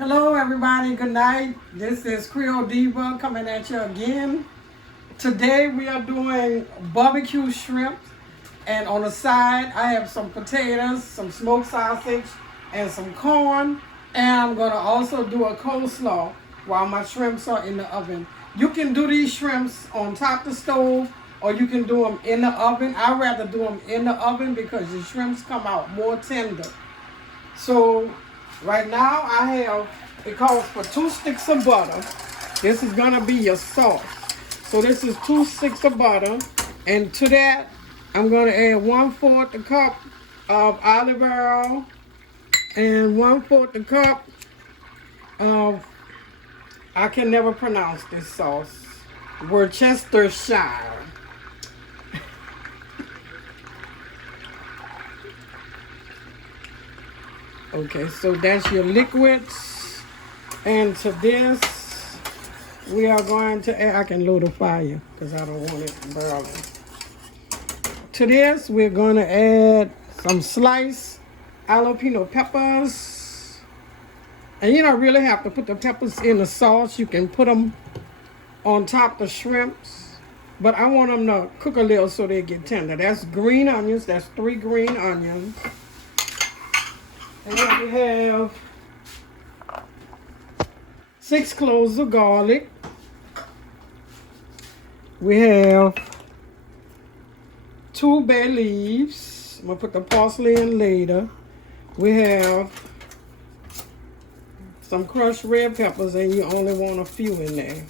Hello everybody, good night. This is Creole Diva coming at you again. Today we are doing barbecue shrimp, and on the side I have some potatoes, some smoked sausage, and some corn. And I'm going to also do a coleslaw while my shrimps are in the oven. You can do these shrimps on top of the stove or you can do them in the oven. I'd rather do them in the oven because the shrimps come out more tender. So right now I have, it calls for 2 sticks of butter. This is gonna be your sauce. So this is 2 sticks of butter. And to that, I'm gonna add 1/4 a cup of olive oil and 1/4 a cup of, I can never pronounce this sauce, Worcestershire. Okay, so that's your liquids. And to this, we are going to add, I can load the fire because I don't want it burning. To this, we're going to add some sliced jalapeno peppers. And you don't really have to put the peppers in the sauce. You can put them on top of the shrimps. But I want them to cook a little so they get tender. That's green onions. That's 3 green onions. And then we have 6 cloves of garlic. We have 2 bay leaves. I'm going to put the parsley in later. We have some crushed red peppers, and you only want a few in there.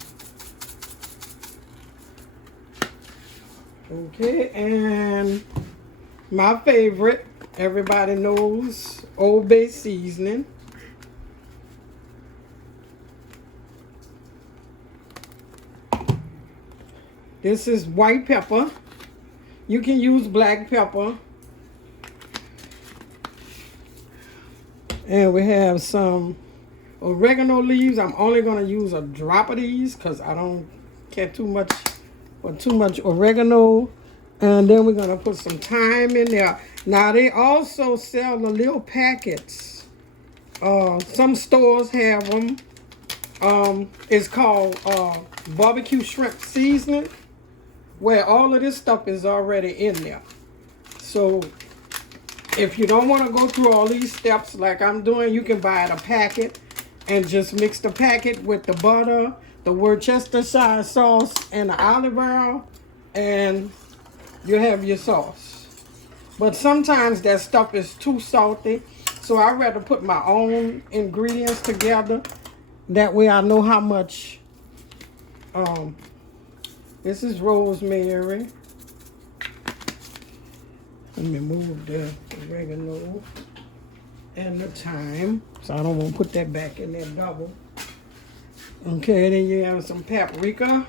Okay, and my favorite, everybody knows, Old Bay seasoning. This is white pepper. You can use black pepper. And we have some oregano leaves. I'm only going to use a drop of these because I don't care too much oregano. And then we're going to put some thyme in there. Now, they also sell the little packets. Some stores have them. It's called BBQ Shrimp seasoning, where all of this stuff is already in there. So if you don't want to go through all these steps like I'm doing, you can buy a packet and just mix the packet with the butter, the Worcestershire sauce, and the olive oil, and you have your sauce. But sometimes that stuff is too salty, so I'd rather put my own ingredients together. That way I know how much. This is rosemary. Let me move the oregano and the thyme, so I don't want to put that back in there double. Okay, then you have some paprika.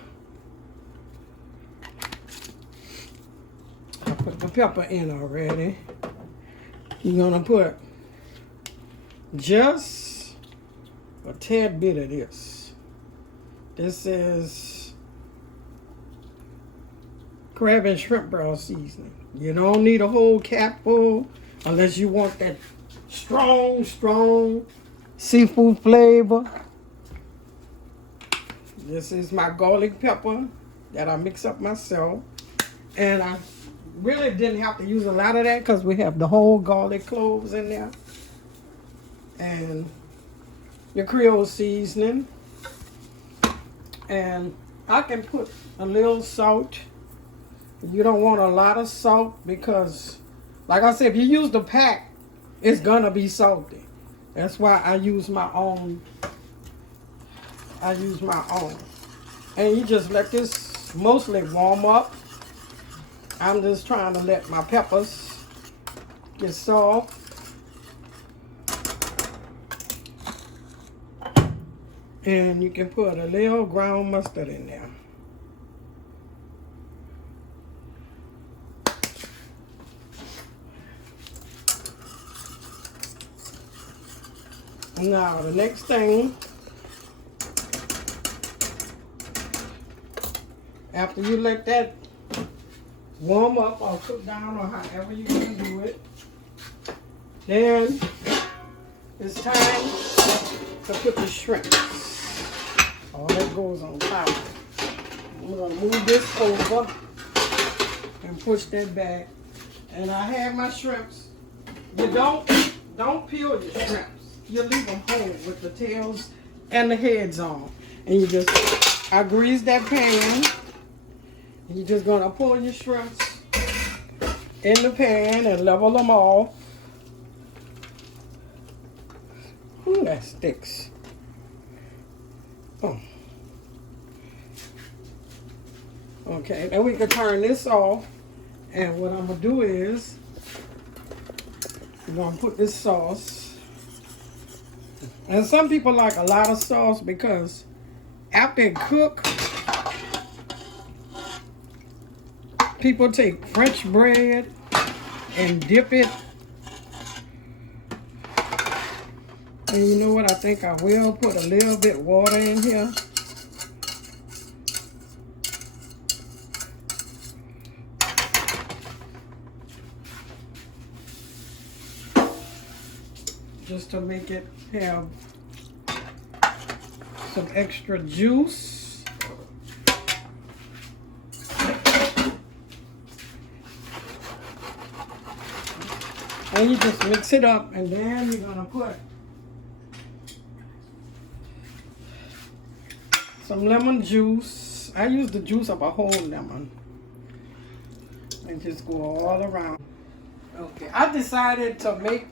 I put the pepper in already. You're gonna put just a tad bit of this. This is crab and shrimp broth seasoning. You don't need a whole capful unless you want that strong seafood flavor. This is my garlic pepper that I mix up myself. And I really didn't have to use a lot of that because we have the whole garlic cloves in there. And your Creole seasoning. And I can put a little salt. You don't want a lot of salt because, like I said, if you use the pack, it's gonna be salty. That's why I use my own. And you just let this mostly warm up. I'm just trying to let my peppers get soft. And you can put a little ground mustard in there. Now, the next thing, after you let that warm up or cook down or however you're going to do it, then it's time to put the shrimp. All that goes on top. I'm gonna move this over and push that back. And I have my shrimps. You don't peel your shrimps. You leave them whole with the tails and the heads on. And you just, I grease that pan. And you're just gonna pull your shrimps in the pan and level them off. Ooh, that sticks. Oh. Okay, then we can turn this off. And what I'm gonna do is, I'm gonna put this sauce. And some people like a lot of sauce because after it cook, people take French bread and dip it. And you know what? I think I will put a little bit water in here. Just to make it have some extra juice. And you just mix it up, and then you're gonna put some lemon juice. I use the juice of a whole lemon. And just go all around. Okay, I decided to make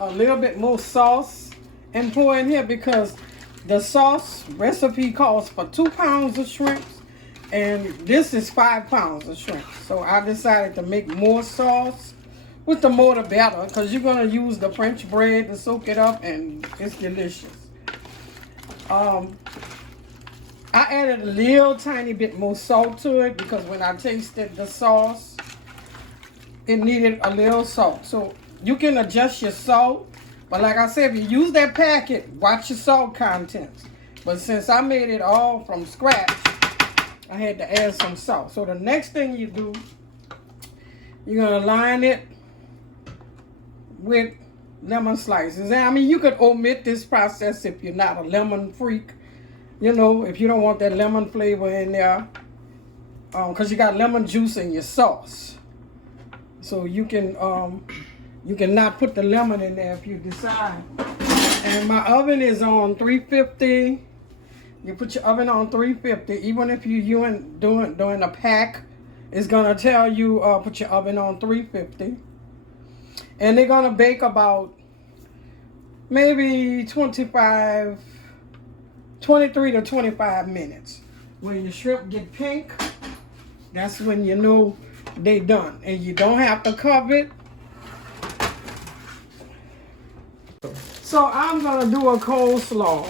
a little bit more sauce and pour in here because the sauce recipe calls for 2 pounds of shrimps and this is 5 pounds of shrimp. So I decided to make more sauce. With the more the better, because you're going to use the French bread to soak it up and it's delicious. I added a little tiny bit more salt to it because when I tasted the sauce, it needed a little salt. So you can adjust your salt, but like I said, if you use that packet, watch your salt contents. But since I made it all from scratch, I had to add some salt. So the next thing you do, you're going to line it with lemon slices. And I mean, you could omit this process if you're not a lemon freak. You know, if you don't want that lemon flavor in there. Because you got lemon juice in your sauce. So you can not put the lemon in there if you decide. And my oven is on 350. You put your oven on 350. Even if you're doing a pack, it's going to tell you put your oven on 350. And they're going to bake about maybe 23 to 25 minutes. When your shrimp get pink, that's when you know they done. And you don't have to cover it. So I'm going to do a coleslaw.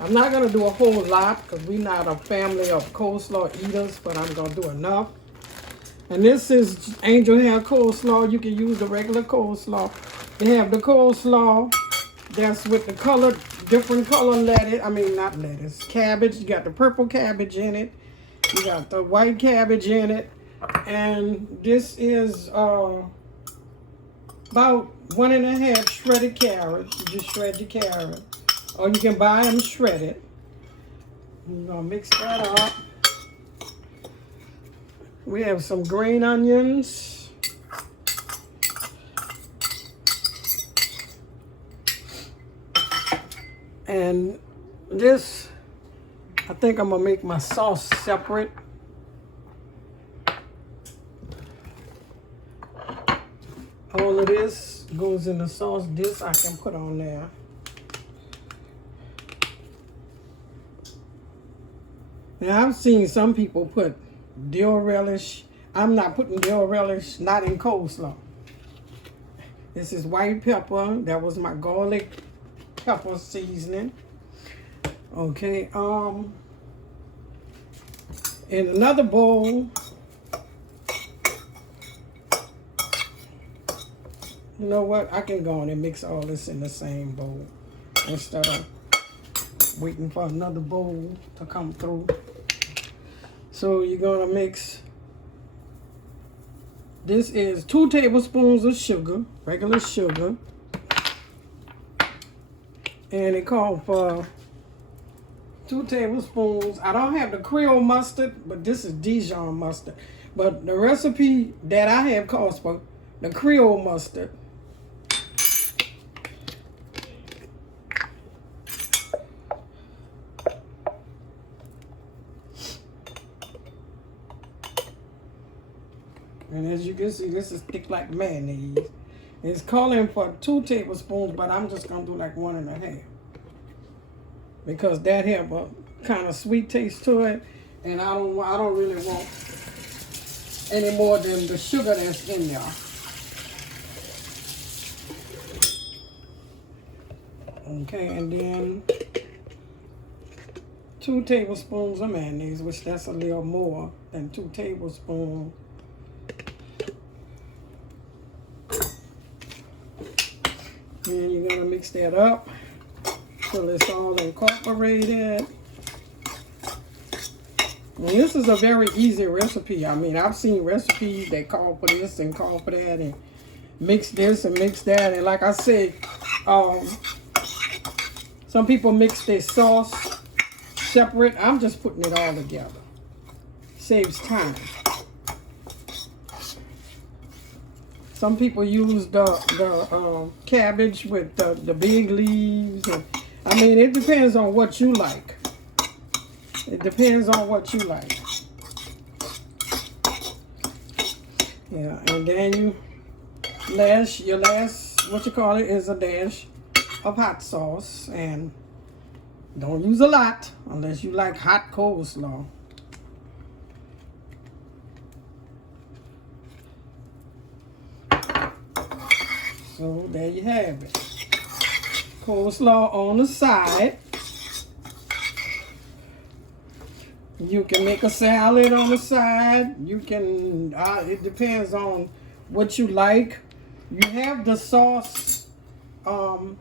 I'm not going to do a whole lot because we're not a family of coleslaw eaters, but I'm going to do enough. And this is angel hair coleslaw. You can use the regular coleslaw. They have the coleslaw that's with the color, different color lettuce. I mean, not lettuce, cabbage. You got the purple cabbage in it. You got the white cabbage in it. And this is about 1.5 shredded carrots. You just shred your carrot. Or you can buy them shredded. You're going to mix that up. We have some green onions. And this, I think I'm going to make my sauce separate. All of this goes in the sauce. This I can put on there. Now, I've seen some people put dill relish. I'm not putting dill relish, not in coleslaw. This is white pepper. That was my garlic pepper seasoning. Okay, in another bowl, you know what? I can go on and mix all this in the same bowl instead of waiting for another bowl to come through. So you're gonna mix This is 2 tablespoons of sugar, regular sugar. And it called for 2 tablespoons. I don't have the Creole mustard, but this is Dijon mustard. But the recipe that I have calls for the Creole mustard. And as you can see, this is thick like mayonnaise. It's calling for 2 tablespoons, but I'm just gonna do like 1.5. Because that have a kind of sweet taste to it. And I don't really want any more than the sugar that's in there. Okay, and then 2 tablespoons of mayonnaise, which that's a little more than 2 tablespoons. And you're gonna mix that up till it's all incorporated. Well, this is a very easy recipe. I mean, I've seen recipes that call for this and call for that and mix this and mix that. And like I said, some people mix their sauce separate. I'm just putting it all together. Saves time. Some people use the cabbage with the big leaves. And, I mean, it depends on what you like. It depends on what you like. Yeah, and then your last, what you call it, is a dash of hot sauce. And don't use a lot unless you like hot coleslaw. So there you have it. Coleslaw on the side. You can make a salad on the side. You can, it depends on what you like. You have the sauce, so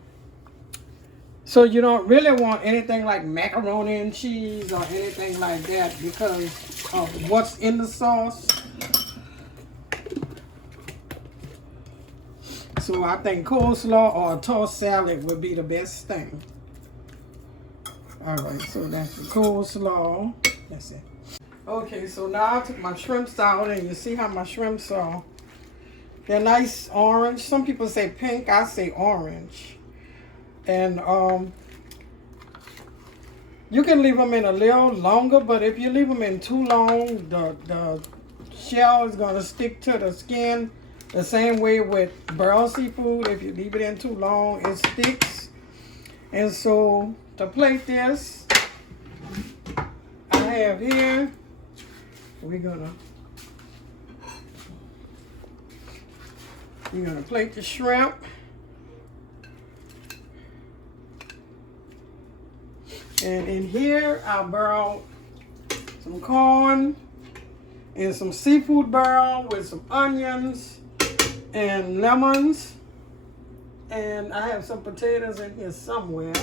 you don't really want anything like macaroni and cheese or anything like that because of what's in the sauce. So I think coleslaw or a tossed salad would be the best thing. All right, so that's the coleslaw. That's it. Okay, so now I took my shrimps out, and you see how my shrimps are. They're nice orange. Some people say pink. I say orange. And you can leave them in a little longer, but if you leave them in too long, the shell is going to stick to the skin. The same way with brown seafood. If you leave it in too long, it sticks. And so to plate this, I have here, we're gonna plate the shrimp. And in here, I brown some corn and some seafood brown with some onions and lemons. And I have some potatoes in here somewhere.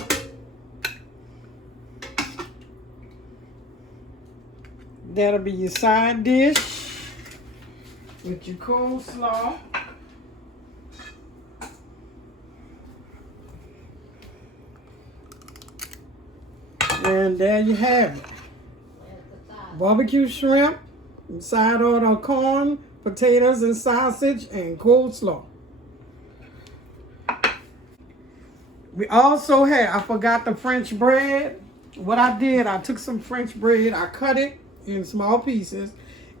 That'll be your side dish with your coleslaw. And there you have it. Barbecue shrimp, side order corn, potatoes and sausage, and coleslaw. We also had, I forgot the French bread. What I did, I took some French bread, I cut it in small pieces,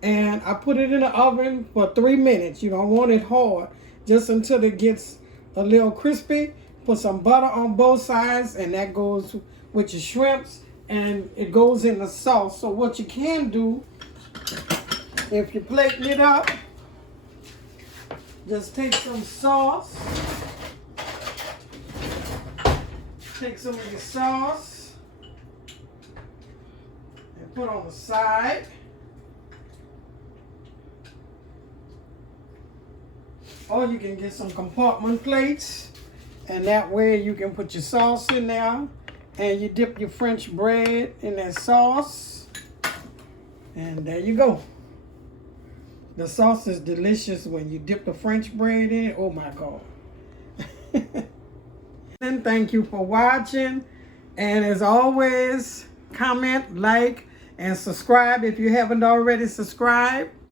and I put it in the oven for 3 minutes. You don't want it hard, just until it gets a little crispy. Put some butter on both sides, and that goes with your shrimps, and it goes in the sauce. So what you can do, if you're plating it up, just take some sauce. Take some of your sauce and put on the side. Or you can get some compartment plates, and that way you can put your sauce in there, and you dip your French bread in that sauce, and there you go. The sauce is delicious when you dip the French bread in. Oh my God. And thank you for watching. And as always, comment, like, and subscribe if you haven't already subscribed.